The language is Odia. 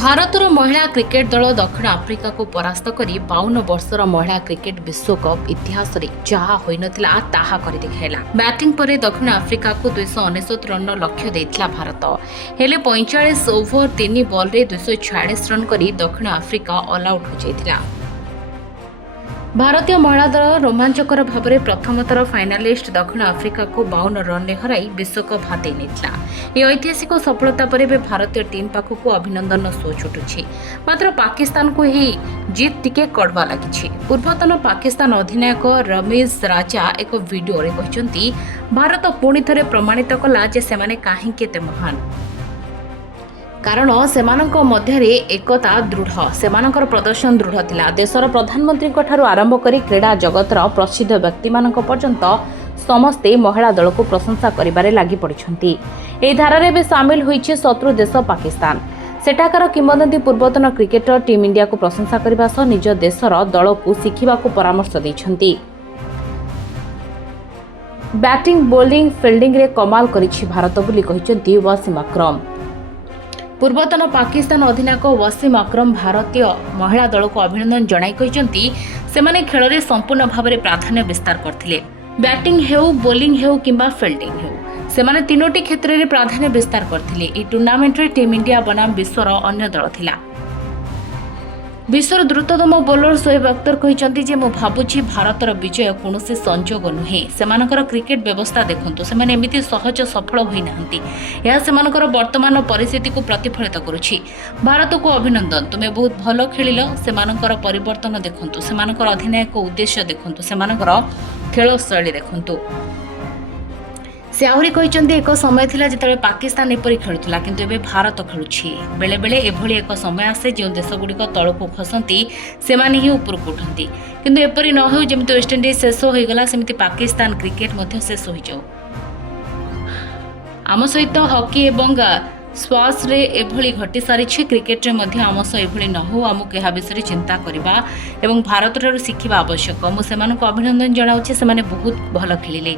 ଭାରତର ମହିଳା କ୍ରିକେଟ ଦଳ ଦକ୍ଷିଣ ଆଫ୍ରିକାକୁ ପରାସ୍ତ କରି 52 ବର୍ଷର ମହିଳା କ୍ରିକେଟ ବିଶ୍ୱକପ୍ ଇତିହାସରେ ଯାହା ହୋଇନଥିଲା ତାହା କରି ଦେଖାଇଲା। ବ୍ୟାଟିଂ ପରେ ଦକ୍ଷିଣ ଆଫ୍ରିକାକୁ 299 ରନ୍ର ଲକ୍ଷ୍ୟ ଦେଇଥିଲା ଭାରତ। ହେଲେ 45 ଓଭର 3 ବଲ୍ରେ 246 ରନ୍ କରି ଦକ୍ଷିଣ ଆଫ୍ରିକା ଅଲ୍ ଆଉଟ୍ ହୋଇଯାଇଥିଲା। ଭାରତୀୟ ମହିଳା ଦଳ ରୋମାଞ୍ଚକର ଭାବରେ ପ୍ରଥମ ଥର ଫାଇନାଲିଷ୍ଟ ଦକ୍ଷିଣ ଆଫ୍ରିକାକୁ 52 ରନ୍ରେ ହରାଇ ବିଶ୍ୱକପ୍ ହାତେଇ ନେଇଥିଲା। ଏହି ଐତିହାସିକ ସଫଳତା ପରେ ଏବେ ଭାରତୀୟ ଟିମ୍ ପାଖକୁ ଅଭିନନ୍ଦନ ସୁଅ ଛୁଟୁଛି। ମାତ୍ର ପାକିସ୍ତାନକୁ ଏହି ଜିତ୍ ଟିକେ କଡ଼ବା ଲାଗିଛି। ପୂର୍ବତନ ପାକିସ୍ତାନ ଅଧିନାୟକ ରମିଜ ରାଜା ଏକ ଭିଡିଓରେ କହିଛନ୍ତି, ଭାରତ ପୁଣି ଥରେ ପ୍ରମାଣିତ କଲା ଯେ ସେମାନେ କାହିଁକି ଏତେ ମହାନ। କାରଣ ସେମାନଙ୍କ ମଧ୍ୟରେ ଏକତା ଦୃଢ଼, ସେମାନଙ୍କର ପ୍ରଦର୍ଶନ ଦୃଢ଼ ଥିଲା। ଦେଶର ପ୍ରଧାନମନ୍ତ୍ରୀଙ୍କ ଠାରୁ ଆରମ୍ଭ କରି କ୍ରୀଡ଼ା ଜଗତର ପ୍ରସିଦ୍ଧ ବ୍ୟକ୍ତିମାନଙ୍କ ପର୍ଯ୍ୟନ୍ତ ସମସ୍ତେ ମହିଳା ଦଳକୁ ପ୍ରଶଂସା କରିବାରେ ଲାଗି ପଡ଼ିଛନ୍ତି। ଏହି ଧାରାରେ ଏବେ ସାମିଲ ହୋଇଛି ଶତ୍ରୁ ଦେଶ ପାକିସ୍ତାନ। ସେଠାକାର କିମ୍ବଦନ୍ତୀ ପୂର୍ବତନ କ୍ରିକେଟର ଟିମ୍ ଇଣ୍ଡିଆକୁ ପ୍ରଶଂସା କରିବା ସହ ନିଜ ଦେଶର ଦଳକୁ ଶିଖିବାକୁ ପରାମର୍ଶ ଦେଇଛନ୍ତି। ବ୍ୟାଟିଂ, ବୋଲିଂ, ଫିଲ୍ଡିଂରେ କମାଲ କରିଛି ଭାରତ ବୋଲି କହିଛନ୍ତି ୱାସିମ୍ ଆକ୍ରମ। ପୂର୍ବତନ ପାକିସ୍ତାନ ଅଧିନାୟକ ୱାସିମ୍ ଆକ୍ରମ ଭାରତୀୟ ମହିଳା ଦଳକୁ ଅଭିନନ୍ଦନ ଜଣାଇ କହିଛନ୍ତି, ସେମାନେ ଖେଳରେ ସମ୍ପୂର୍ଣ୍ଣ ଭାବରେ ପ୍ରାଧାନ୍ୟ ବିସ୍ତାର କରିଥିଲେ। ବ୍ୟାଟିଂ ହେଉ, ବୋଲିଂ ହେଉ କିମ୍ବା ଫିଲ୍ଡିଂ ହେଉ, ସେମାନେ ତିନୋଟି କ୍ଷେତ୍ରରେ ପ୍ରାଧାନ୍ୟ ବିସ୍ତାର କରିଥିଲେ। ଏହି ଟୁର୍ଣ୍ଣାମେଣ୍ଟରେ ଟିମ୍ ଇଣ୍ଡିଆ ବନାମ ବିଶ୍ୱର ଅନ୍ୟ ଦଳ ଥିଲା। ବିଶ୍ୱର ଦ୍ରୁତତମ ବୋଲର ଶୋଏବ ଅଖତର କହିଛନ୍ତି ଯେ, ମୁଁ ଭାବୁଛି ଭାରତର ବିଜୟ କୌଣସି ସଂଯୋଗ ନୁହେଁ। ସେମାନଙ୍କର କ୍ରିକେଟ ବ୍ୟବସ୍ଥା ଦେଖନ୍ତୁ, ସେମାନେ ଏମିତି ସହଜ ସଫଳ ହୋଇନାହାନ୍ତି। ଏହା ସେମାନଙ୍କର ବର୍ତ୍ତମାନ ପରିସ୍ଥିତିକୁ ପ୍ରତିଫଳିତ କରୁଛି। ଭାରତକୁ ଅଭିନନ୍ଦନ, ତୁମେ ବହୁତ ଭଲ ଖେଳିଲ। ସେମାନଙ୍କର ପରିବର୍ତ୍ତନ ଦେଖନ୍ତୁ, ସେମାନଙ୍କର ଅଧିନାୟକ ଉଦ୍ଦେଶ୍ୟ ଦେଖନ୍ତୁ, ସେମାନଙ୍କର ଖେଳ ଶୈଳୀ ଦେଖନ୍ତୁ। ସେ ଆହୁରି କହିଛନ୍ତି, ଏକ ସମୟ ଥିଲା ଯେତେବେଳେ ପାକିସ୍ତାନ ଏପରି ଖେଳୁଥିଲା, କିନ୍ତୁ ଏବେ ଭାରତ ଖେଳୁଛି। ବେଳେବେଳେ ଏଭଳି ଏକ ସମୟ ଆସେ ଯେଉଁ ଦେଶଗୁଡ଼ିକ ତଳକୁ ଖସନ୍ତି ସେମାନେ ହିଁ ଉପରକୁ ଉଠନ୍ତି। କିନ୍ତୁ ଏପରି ନ ହେଉ ଯେମିତି ୱେଷ୍ଟଇଣ୍ଡିଜ ଶେଷ ହୋଇଗଲା, ସେମିତି ପାକିସ୍ତାନ କ୍ରିକେଟ ମଧ୍ୟ ଶେଷ ହୋଇଯାଉ। ଆମ ସହିତ ହକି ଏବଂ ସ୍କ୍ୱାଶରେ ଏଭଳି ଘଟି ସାରିଛି, କ୍ରିକେଟରେ ମଧ୍ୟ ଆମ ସହ ଏଭଳି ନ ହେଉ। ଆମକୁ ଏହା ବିଷୟରେ ଚିନ୍ତା କରିବା ଏବଂ ଭାରତଠାରୁ ଶିଖିବା ଆବଶ୍ୟକ। ମୁଁ ସେମାନଙ୍କୁ ଅଭିନନ୍ଦନ ଜଣାଉଛି, ସେମାନେ ବହୁତ ଭଲ ଖେଳିଲେ।